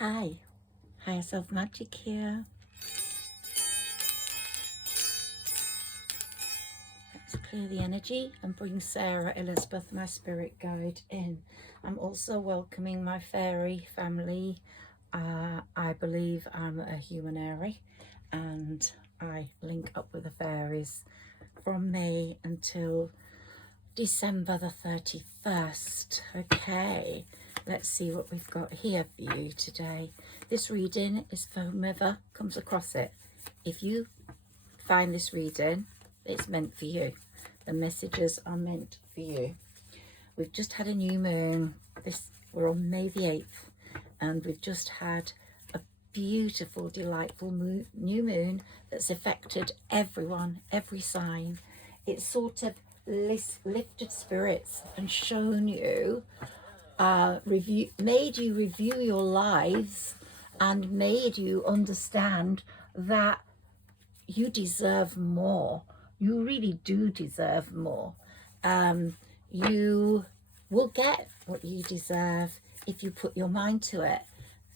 Hi, Higherself Magic here. Let's clear the energy and bring Sarah Elizabeth, my spirit guide, in. I'm also welcoming my fairy family. I believe I'm a Humanaire and I link up with the fairies from May until December the 31st. Okay, let's see what we've got here for you today. This reading is for whomever comes across it. If you find this reading, it's meant for you. The messages are meant for you. We've just had a new moon. We're on May the 8th, and we've just had a beautiful, delightful new moon that's affected everyone, every sign. It's sort of lifted spirits and shown you, made you review your lives and made you understand that you deserve more. You really do deserve more. You will get what you deserve if you put your mind to it.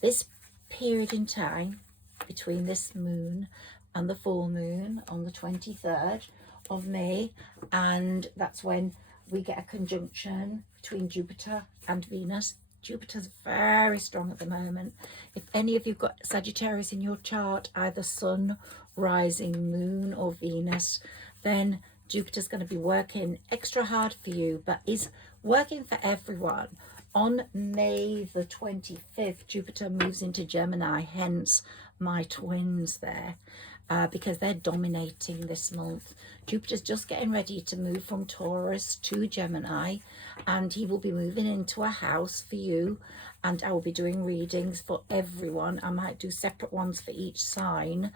This period in time between this moon and the full moon on the 23rd of May, and that's when we get a conjunction between Jupiter and Venus. Jupiter's very strong at the moment. If any of you've got Sagittarius in your chart, either Sun, rising, Moon or Venus, then Jupiter's going to be working extra hard for you, but is working for everyone. On May the 25th, Jupiter moves into Gemini, hence my twins there, because they're dominating this month. Jupiter's just getting ready to move from Taurus to Gemini, and he will be moving into a house for you, and I will be doing readings for everyone. I might do separate ones for each sign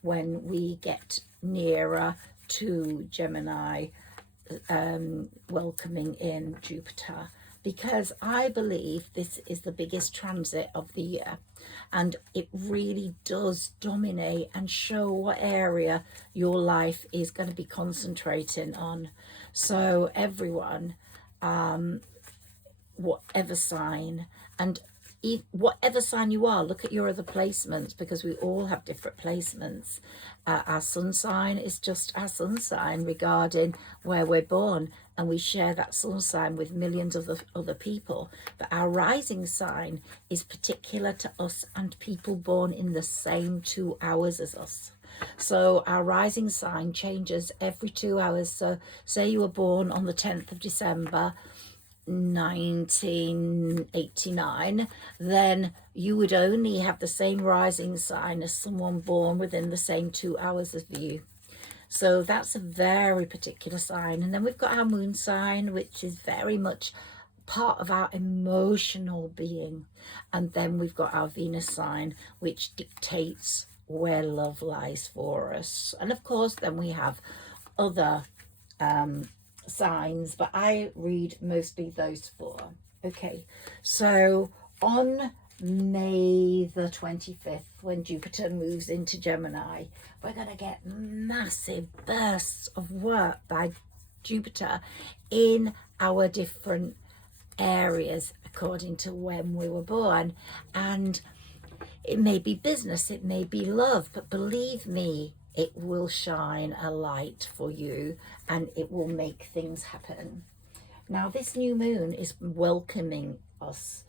when we get nearer to Gemini, welcoming in Jupiter, because I believe this is the biggest transit of the year, and it really does dominate and show what area your life is going to be concentrating on. So everyone, whatever sign, and whatever sign you are, look at your other placements, because we all have different placements. Our sun sign is just our sun sign regarding where we're born, and we share that sun sign with millions of other people. But our rising sign is particular to us and people born in the same 2 hours as us. So our rising sign changes every 2 hours. So say you were born on the 10th of December 1989, then you would only have the same rising sign as someone born within the same 2 hours of you. So that's a very particular sign. And then we've got our moon sign, which is very much part of our emotional being. And then we've got our Venus sign, which dictates where love lies for us. And of course, then we have other signs, but I read mostly those four. Okay, so on May the 25th, when Jupiter moves into Gemini, we're going to get massive bursts of work by Jupiter in our different areas according to when we were born. And it may be business, it may be love, but believe me, it will shine a light for you and it will make things happen. Now, this new moon is welcoming us,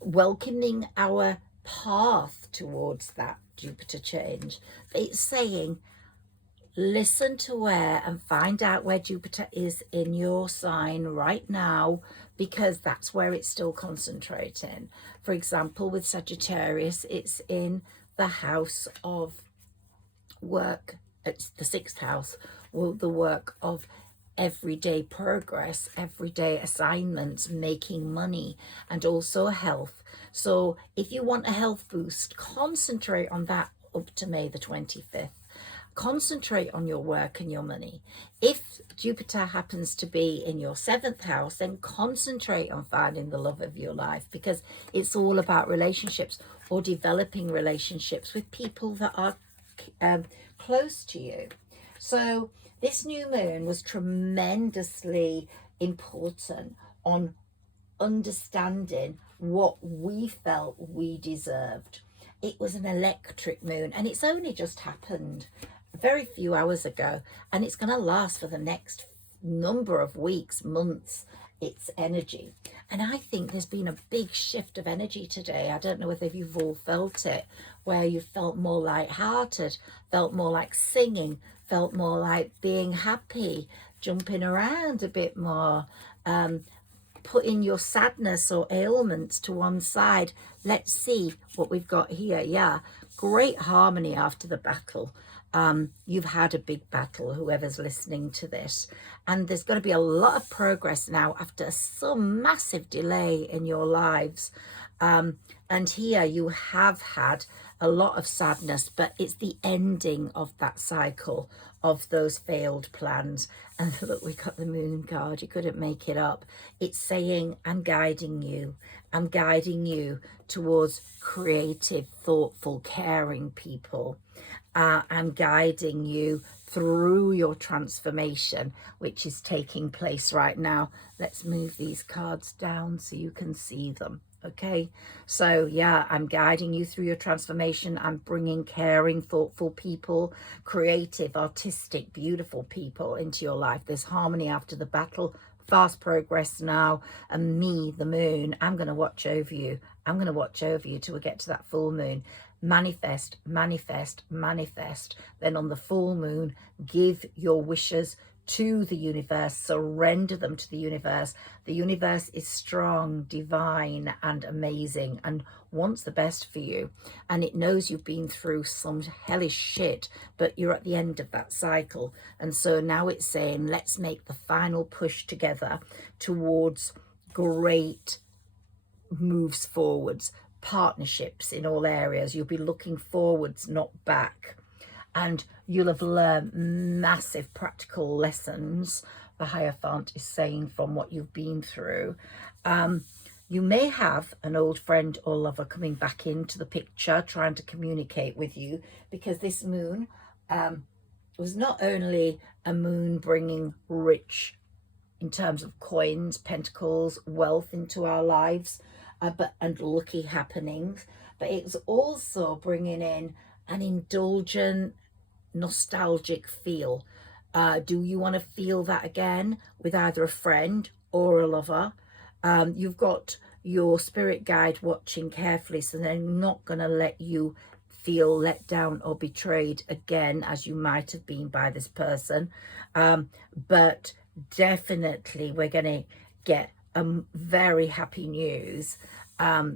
welcoming our path towards that Jupiter change. It's saying, listen to where and find out where Jupiter is in your sign right now, because that's where it's still concentrating. For example, with Sagittarius, it's in the house of work. It's the 6th house, well, the work of everyday progress, everyday assignments, making money, and also health. So if you want a health boost, concentrate on that up to May the 25th. Concentrate on your work and your money. If Jupiter happens to be in your 7th house, then concentrate on finding the love of your life, because it's all about relationships or developing relationships with people that are close to you. So this new moon was tremendously important on understanding what we felt we deserved. It was an electric moon, and it's only just happened a very few hours ago, and it's going to last for the next number of weeks, months, its energy. And I think there's been a big shift of energy today. I don't know whether you've all felt it, where you felt more light-hearted, felt more like singing, felt more like being happy, jumping around a bit more, putting your sadness or ailments to one side. Let's see what we've got here. Yeah, great harmony after the battle. You've had a big battle, whoever's listening to this, and there's going to be a lot of progress now after some massive delay in your lives. And here you have had a lot of sadness, but it's the ending of that cycle of those failed plans. And look, we got the moon card. You couldn't make it up. It's saying, I'm guiding you. I'm guiding you towards creative, thoughtful, caring people. I'm guiding you through your transformation, which is taking place right now. Let's move these cards down so you can see them. Okay, so yeah, I'm guiding you through your transformation. I'm bringing caring, thoughtful people, creative, artistic, beautiful people into your life. There's harmony after the battle, fast progress now, and me, the moon, I'm going to watch over you. I'm going to watch over you till we get to that full moon. Manifest, manifest, manifest. Then on the full moon, give your wishes to the universe, surrender them to the universe. The universe is strong, divine, and amazing, and wants the best for you. And it knows you've been through some hellish shit, but you're at the end of that cycle. And so now it's saying, let's make the final push together towards great moves forwards, partnerships in all areas. You'll be looking forwards, not back. And you'll have learned massive practical lessons, the Hierophant is saying, from what you've been through. You may have an old friend or lover coming back into the picture, trying to communicate with you, because this moon was not only a moon bringing rich in terms of coins, pentacles, wealth into our lives, and lucky happenings, but it was also bringing in an indulgent, nostalgic feel. Do you want to feel that again with either a friend or a lover? You've got your spirit guide watching carefully, so they're not going to let you feel let down or betrayed again, as you might have been by this person. But definitely we're going to get very happy news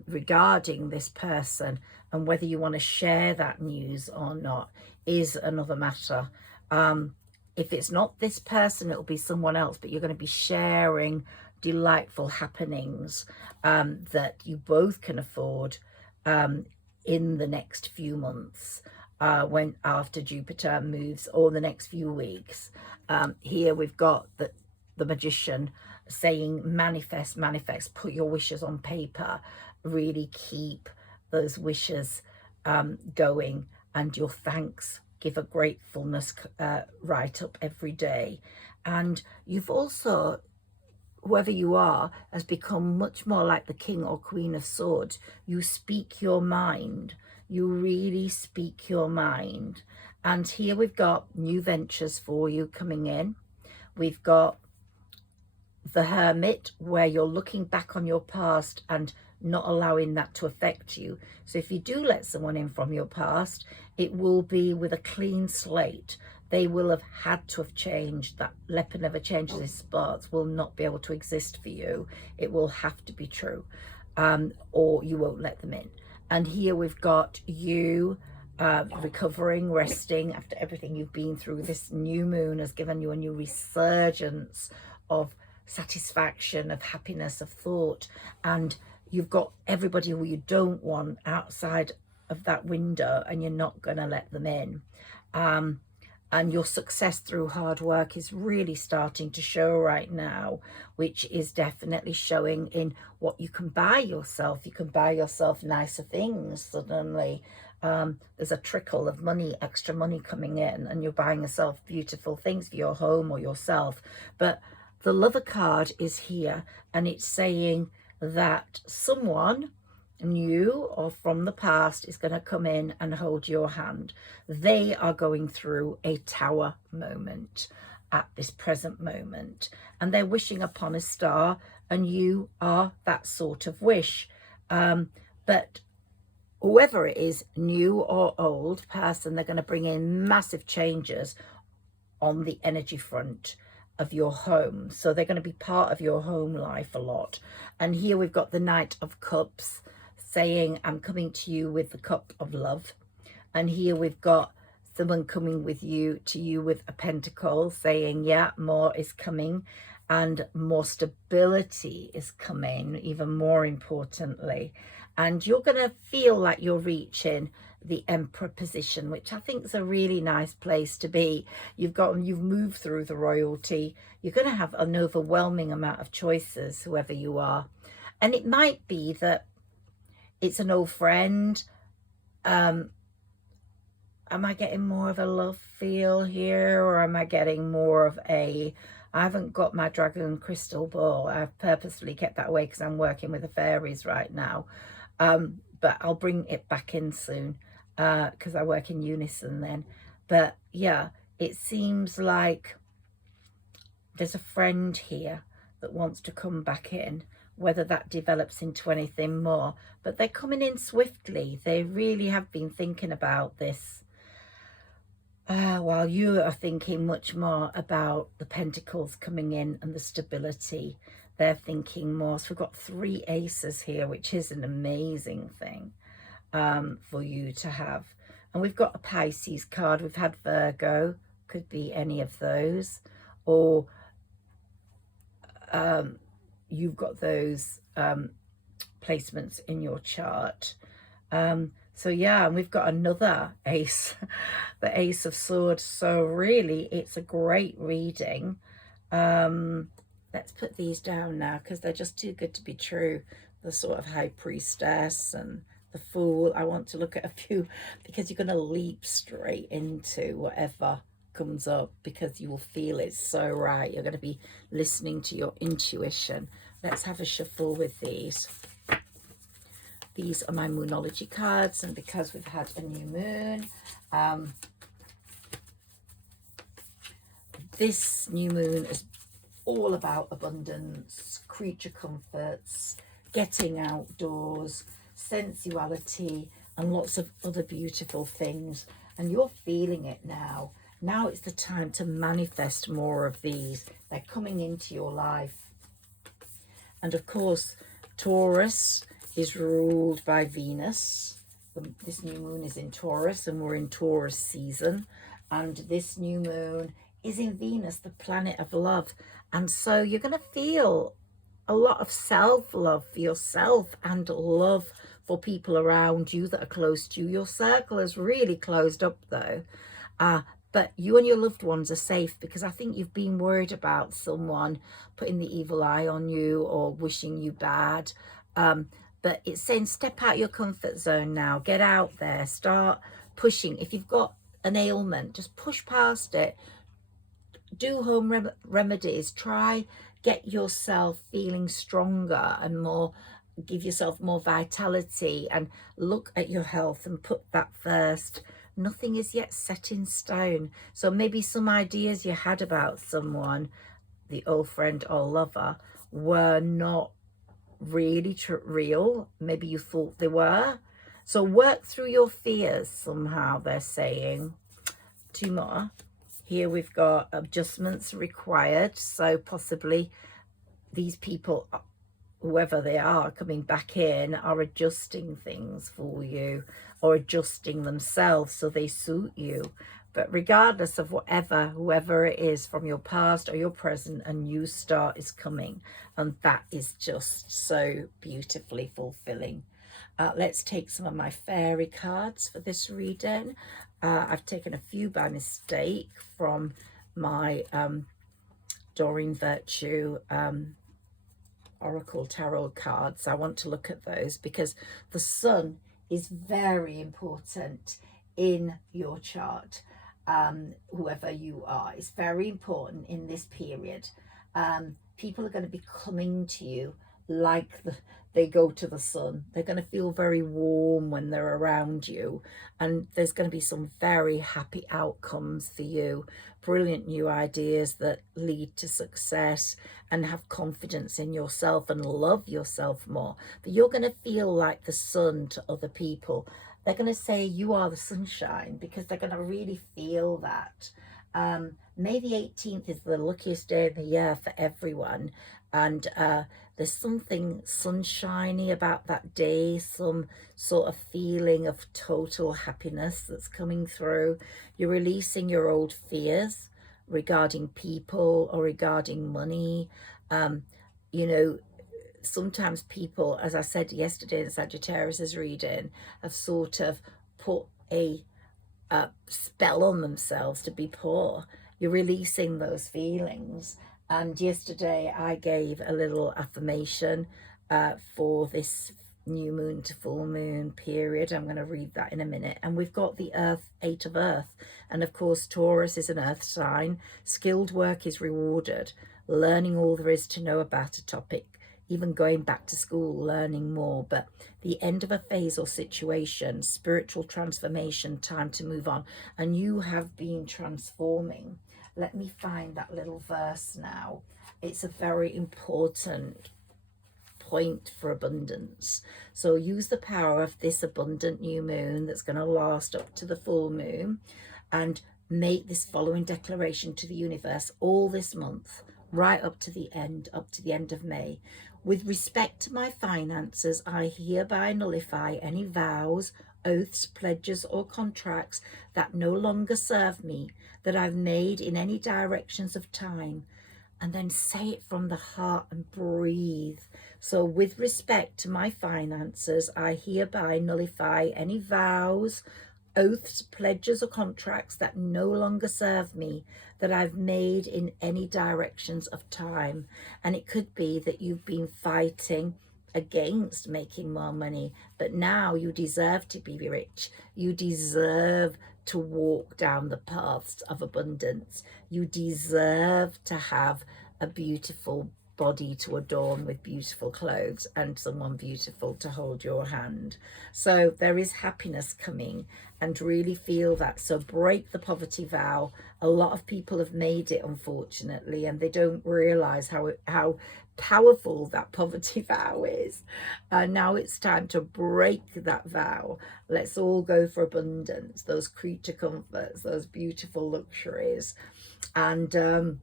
regarding this person, and whether you want to share that news or not is another matter. If it's not this person, it'll be someone else, but you're going to be sharing delightful happenings that you both can afford in the next few months, when after Jupiter moves, or the next few weeks. Here we've got the Magician saying, manifest, manifest, put your wishes on paper, really keep those wishes going, and your thanks, give a gratefulness write up every day. And you've also, whoever you are, has become much more like the King or Queen of Swords. You speak your mind. You really speak your mind. And here we've got new ventures for you coming in. We've got the Hermit, where you're looking back on your past and not allowing that to affect you. So if you do let someone in from your past, it will be with a clean slate. They will have had to have changed. That leopard never changes his spots will not be able to exist for you. It will have to be true, or you won't let them in. And here we've got you recovering, resting after everything you've been through. This new moon has given you a new resurgence of satisfaction, of happiness, of thought, and you've got everybody who you don't want outside of that window, and you're not going to let them in. And your success through hard work is really starting to show right now, which is definitely showing in what you can buy yourself. You can buy yourself nicer things suddenly. There's a trickle of money, extra money coming in, and you're buying yourself beautiful things for your home or yourself. But the Lover card is here, and it's saying, that someone new or from the past is going to come in and hold your hand. They are going through a tower moment at this present moment, and they're wishing upon a star, and you are that sort of wish. But whoever it is, new or old person, they're going to bring in massive changes on the energy front of your home. So they're going to be part of your home life a lot. And here we've got the Knight of Cups saying, I'm coming to you with the cup of love. And here we've got someone coming with you to you with a pentacle saying, yeah, more is coming and more stability is coming, even more importantly. And you're going to feel like you're reaching the Emperor position, which I think is a really nice place to be. You've moved through the royalty. You're going to have an overwhelming amount of choices, whoever you are. And it might be that it's an old friend. Am I getting more of a love feel here, or am I getting more of a, I haven't got my dragon crystal ball. I've purposefully kept that away because I'm working with the fairies right now. But I'll bring it back in soon because I work in unison then. But yeah, it seems like there's a friend here that wants to come back in, whether that develops into anything more. But they're coming in swiftly. They really have been thinking about this. While you are thinking much more about the pentacles coming in and the stability, they're thinking more. So we've got 3 aces here, which is an amazing thing for you to have. And we've got a Pisces card. We've had Virgo, could be any of those. Or you've got those placements in your chart. So yeah, and we've got another ace, the Ace of Swords. So really, it's a great reading. Let's put these down now because they're just too good to be true. The sort of High Priestess and the Fool. I want to look at a few because you're going to leap straight into whatever comes up because you will feel it's so right. You're going to be listening to your intuition. Let's have a shuffle with these. These are my Moonology cards, and because we've had a new moon, this new moon is all about abundance, creature comforts, getting outdoors, sensuality, and lots of other beautiful things. And you're feeling it now. Now it's the time to manifest more of these. They're coming into your life. And of course, Taurus is ruled by Venus. This new moon is in Taurus, and we're in Taurus season. And this new moon is in Venus, the planet of love. And so you're going to feel a lot of self-love for yourself and love for people around you that are close to you. Your circle is really closed up though. But you and your loved ones are safe because I think you've been worried about someone putting the evil eye on you or wishing you bad. But it's saying step out your comfort zone now. Get out there. Start pushing. If you've got an ailment, just push past it. Do home remedies. Try get yourself feeling stronger and more. Give yourself more vitality and look at your health and put that first. Nothing is yet set in stone. So maybe some ideas you had about someone, the old friend or lover, were not really real. Maybe you thought they were. So work through your fears somehow, they're saying. 2 more. Here we've got adjustments required. So possibly these people, whoever they are coming back in, are adjusting things for you or adjusting themselves so they suit you. But regardless of whoever it is from your past or your present, a new start is coming. And that is just so beautifully fulfilling. Let's take some of my fairy cards for this reading. I've taken a few by mistake from my Doreen Virtue Oracle Tarot cards. I want to look at those because the sun is very important in your chart. Whoever you are, it's very important in this period. People are going to be coming to you like they go to the sun. They're going to feel very warm when they're around you, and there's going to be some very happy outcomes for you. Brilliant new ideas that lead to success, and have confidence in yourself and love yourself more. But you're going to feel like the sun to other people. They're going to say you are the sunshine, because they're going to really feel that. May the 18th is the luckiest day of the year for everyone, and there's something sunshiny about that day, some sort of feeling of total happiness that's coming through. You're releasing your old fears regarding people or regarding money. You know, sometimes people, as I said yesterday in Sagittarius's reading, have sort of put a spell on themselves to be poor. You're releasing those feelings. And yesterday I gave a little affirmation for this new moon to full moon period. I'm going to read that in a minute. And we've got the Earth, 8 of Earth. And of course, Taurus is an Earth sign. Skilled work is rewarded. Learning all there is to know about a topic. Even going back to school, learning more. But the end of a phase or situation, spiritual transformation, time to move on. And you have been transforming. Let me find that little verse now. It's a very important point for abundance. So use the power of this abundant new moon that's going to last up to the full moon, and make this following declaration to the universe all this month, right up to the end of May. With respect to my finances, I hereby nullify any vows, oaths, pledges, or contracts that no longer serve me, that I've made in any directions of time. And then say it from the heart and breathe. So with respect to my finances, I hereby nullify any vows, oaths, pledges, or contracts that no longer serve me, that I've made in any directions of time. And it could be that you've been fighting against making more money, but now you deserve to be rich. You deserve to walk down the paths of abundance. You deserve to have a beautiful body to adorn with beautiful clothes, and someone beautiful to hold your hand. So there is happiness coming, and really feel that. So break the poverty vow. A lot of people have made it, unfortunately, and they don't realize how powerful that poverty vow is. Now it's time to break that vow. Let's all go for abundance, those creature comforts, those beautiful luxuries. And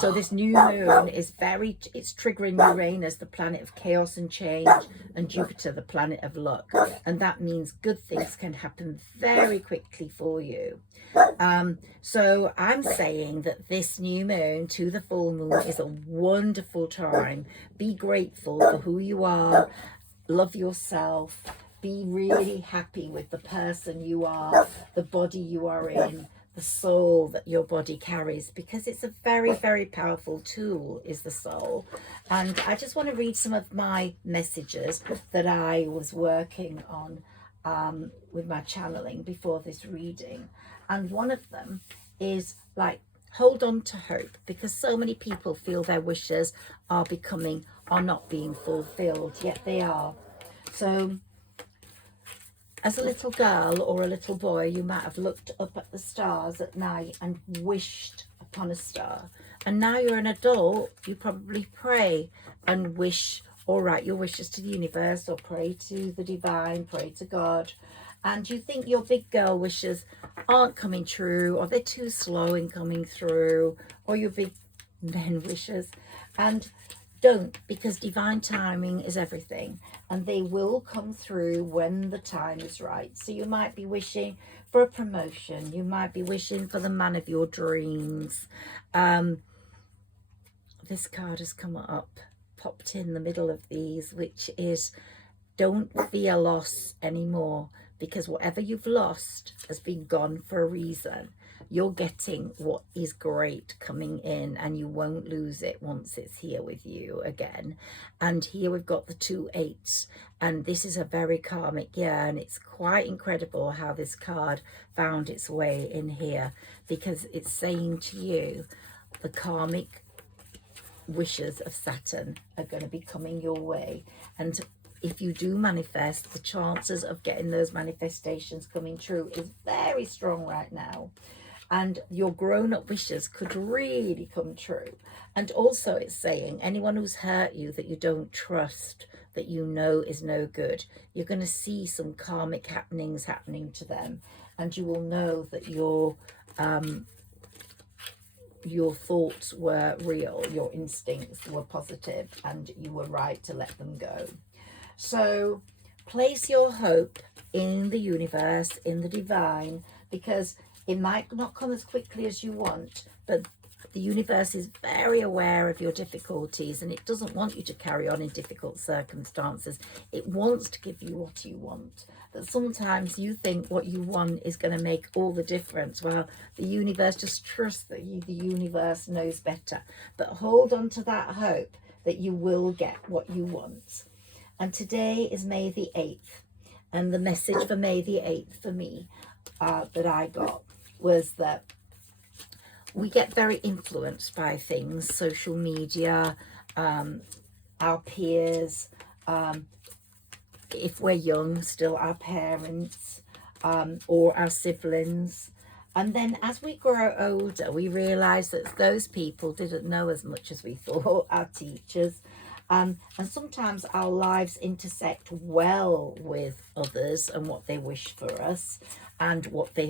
so this new moon is it's triggering Uranus, the planet of chaos and change, and Jupiter, the planet of luck. And that means good things can happen very quickly for you. So I'm saying that this new moon to the full moon is a wonderful time. Be grateful for who you are. Love yourself. Be really happy with the person you are, the body you are in, the soul that your body carries, because it's a very, very powerful tool, is the soul. And I just want to read some of my messages that I was working on with my channeling before this reading. And one of them is like, hold on to hope, because so many people feel their wishes are not being fulfilled, yet they are. So as a little girl or a little boy, you might have looked up at the stars at night and wished upon a star. And now you're an adult, you probably pray and wish, or write your wishes to the universe, or pray to the divine, pray to God. And you think your big girl wishes aren't coming true, or they're too slow in coming through, or your big men wishes. And don't, because divine timing is everything, and they will come through when the time is right. So you might be wishing for a promotion, you might be wishing for the man of your dreams. This card has come up, popped in the middle of these, which is don't fear loss anymore, because whatever you've lost has been gone for a reason. You're getting what is great coming in, and you won't lose it once it's here with you again. And here we've got the 2 8s, and this is a very karmic year, and it's quite incredible how this card found its way in here, because it's saying to you the karmic wishes of Saturn are going to be coming your way. And if you do manifest, the chances of getting those manifestations coming true is very strong right now. And your grown-up wishes could really come true. And also it's saying anyone who's hurt you that you don't trust, that you know is no good, you're going to see some karmic happenings happening to them, and you will know that your thoughts were real, your instincts were positive, and you were right to let them go. So place your hope in the universe, in the divine, because it might not come as quickly as you want, but the universe is very aware of your difficulties, and it doesn't want you to carry on in difficult circumstances. It wants to give you what you want. But sometimes you think what you want is going to make all the difference. Well, the universe, just trust that the universe knows better. But hold on to that hope that you will get what you want. And today is May the 8th. And the message for May the 8th for me that I got was that we get very influenced by things, social media, our peers, if we're young, still our parents, or our siblings. And then as we grow older, we realise that those people didn't know as much as we thought, our teachers. And sometimes our lives intersect well with others and what they wish for us, and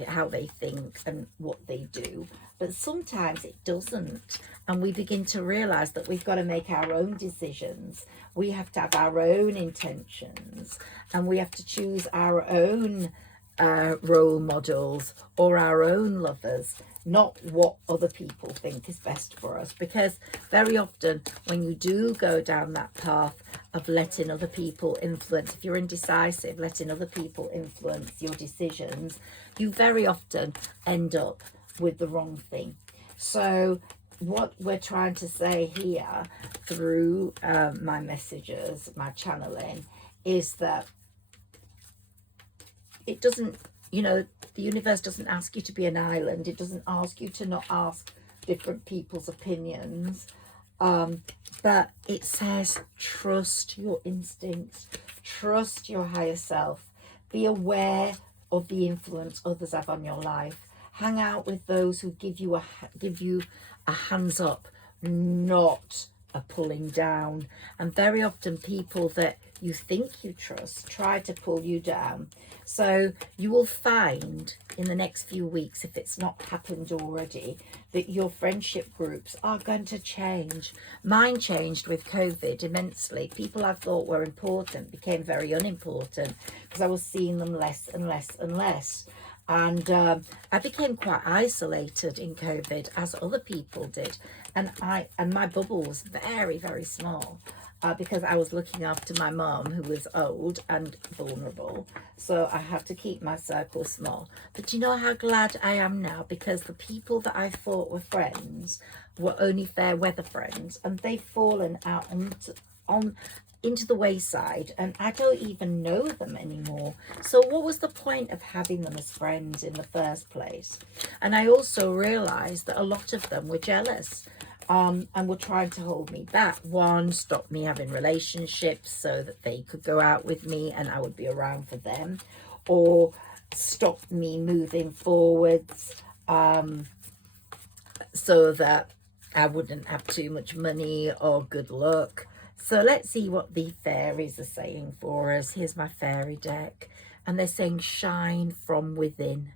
how they think and what they do. But sometimes it doesn't, and we begin to realize that we've got to make our own decisions. We have to have our own intentions, and we have to choose our own role models or our own lovers, not what other people think is best for us. Because very often when you do go down that path of letting other people influence, if you're indecisive, letting other people influence your decisions, you very often end up with the wrong thing. So what we're trying to say here through my messages, my channeling, is that it doesn't, the universe doesn't ask you to be an island. It doesn't ask you to not ask different people's opinions. But it says trust your instincts, trust your higher self, be aware of the influence others have on your life. Hang out with those who give you a hands up, not a pulling down. And very often people that you think you trust try to pull you down. So you will find in the next few weeks, if it's not happened already, that your friendship groups are going to change. Mine changed with COVID immensely. People I thought were important became very unimportant because I was seeing them less and less and less. And I became quite isolated in COVID, as other people did. And my bubble was very, very small because I was looking after my mum, who was old and vulnerable. So I had to keep my circle small. But you know how glad I am now, because the people that I thought were friends were only fair weather friends, and they've fallen out into the wayside, and I don't even know them anymore. So what was the point of having them as friends in the first place? And I also realized that a lot of them were jealous, and were trying to hold me back. One, stop me having relationships so that they could go out with me and I would be around for them, or stop me moving forwards so that I wouldn't have too much money or good luck. So let's see what the fairies are saying for us. Here's my fairy deck. And they're saying, shine from within.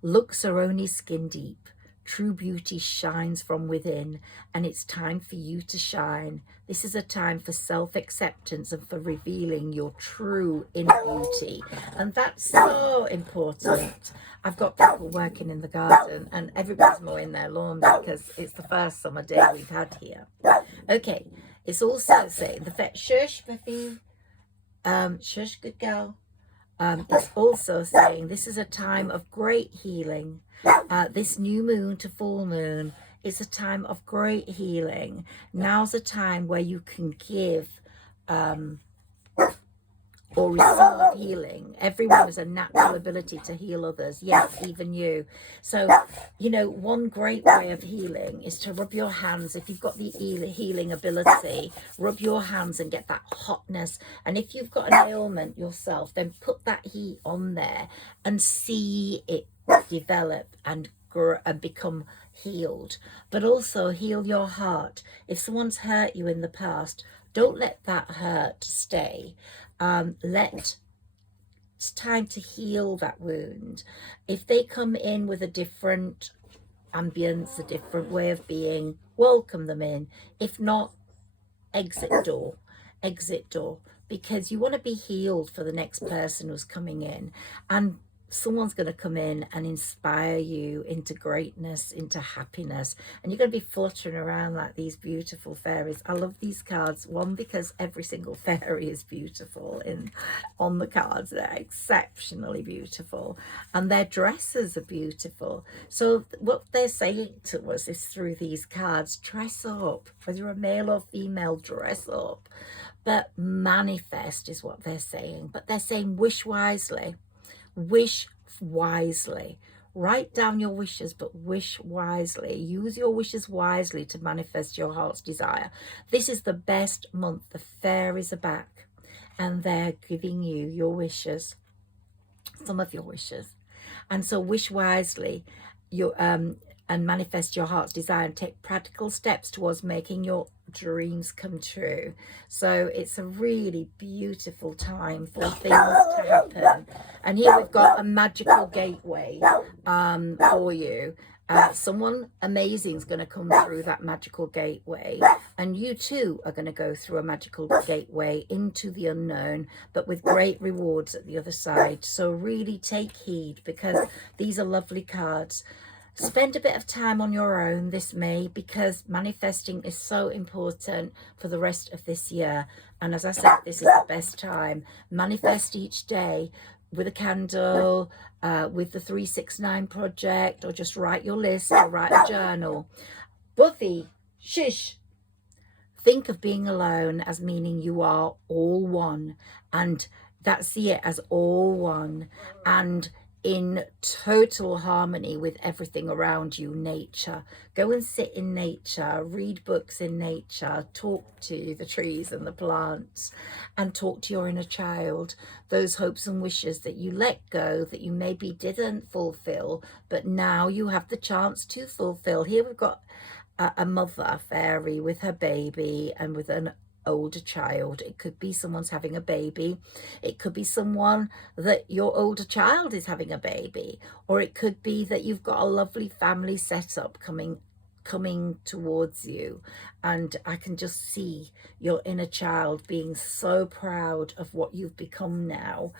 Looks are only skin deep. True beauty shines from within, and it's time for you to shine. This is a time for self-acceptance and for revealing your true inner beauty. And that's so important. I've got people working in the garden and everybody's mowing their lawn because it's the first summer day we've had here. Okay. It's also saying the fact, shush, Buffy, shush, good girl. It's also saying this is a time of great healing. This new moon to full moon is a time of great healing. Now's a time where you can give or receive healing. Everyone has a natural ability to heal others. Yes, even you. So, you know, one great way of healing is to rub your hands. If you've got the healing ability, rub your hands and get that hotness. And if you've got an ailment yourself, then put that heat on there and see it develop and grow and become healed. But also heal your heart. If someone's hurt you in the past, don't let that hurt stay. It's time to heal that wound. If they come in with a different ambience, a different way of being, welcome them in. If not, exit door, because you want to be healed for the next person who's coming in, and someone's going to come in and inspire you into greatness, into happiness, and you're going to be fluttering around like these beautiful fairies. I love these cards, one, because every single fairy is beautiful on the cards. They're exceptionally beautiful, and their dresses are beautiful. So what they're saying to us is, through these cards, dress up. Whether you're a male or female, dress up, but manifest is what they're saying. But they're saying wish wisely. Wish wisely. Write down your wishes, but wish wisely. Use your wishes wisely to manifest your heart's desire. This is the best month. The fairies are back, and they're giving you your wishes, some of your wishes. And so wish wisely, and manifest your heart's desire, and take practical steps towards making your dreams come true. So it's a really beautiful time for things to happen. And here we've got a magical gateway for you. Someone amazing is going to come through that magical gateway, and you too are going to go through a magical gateway into the unknown, but with great rewards at the other side. So really take heed, because these are lovely cards. Spend a bit of time on your own this May, because manifesting is so important for the rest of this year. And as I said, this is the best time. Manifest each day with a candle, with the 369 project, or just write your list or write a journal. Buffy, shush. Think of being alone as meaning you are all one, and see it as all one, and in total harmony with everything around you. Nature. Go and sit in nature, read books in nature, talk to the trees and the plants, and talk to your inner child. Those hopes and wishes that you let go, that you maybe didn't fulfill, but now you have the chance to fulfill. Here we've got a mother fairy with her baby and with an older child. It could be someone's having a baby. It could be someone that your older child is having a baby, or it could be that you've got a lovely family setup coming towards you, and I can just see your inner child being so proud of what you've become now,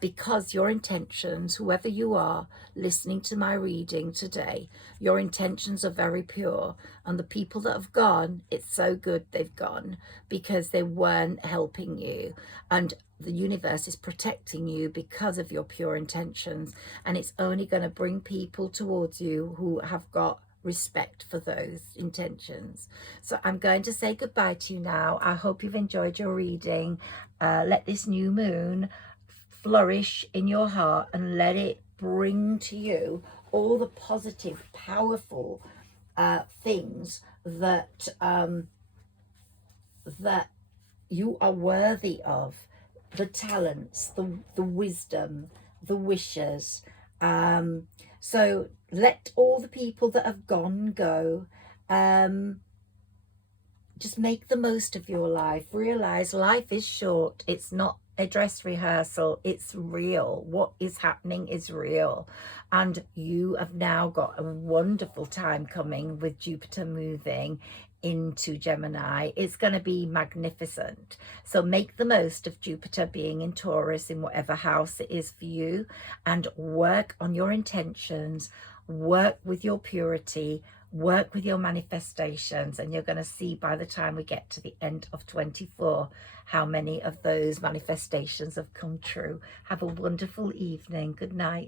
because your intentions, whoever you are listening to my reading today, your intentions are very pure. And the people that have gone, it's so good they've gone, because they weren't helping you, and the universe is protecting you because of your pure intentions, and it's only going to bring people towards you who have got respect for those intentions. So I'm going to say goodbye to you now. I hope you've enjoyed your reading. Let this new moon flourish in your heart, and let it bring to you all the positive, powerful things that that you are worthy of. The talents, the wisdom, the wishes. So let all the people that have gone go. Just make the most of your life. Realize life is short. It's not a dress rehearsal. It's real. What is happening is real. And you have now got a wonderful time coming with Jupiter moving into Gemini. It's going to be magnificent. So make the most of Jupiter being in Taurus, in whatever house it is for you, and work on your intentions, work with your purity, work with your manifestations, and you're going to see by the time we get to the end of 24 how many of those manifestations have come true. Have a wonderful evening. Good night.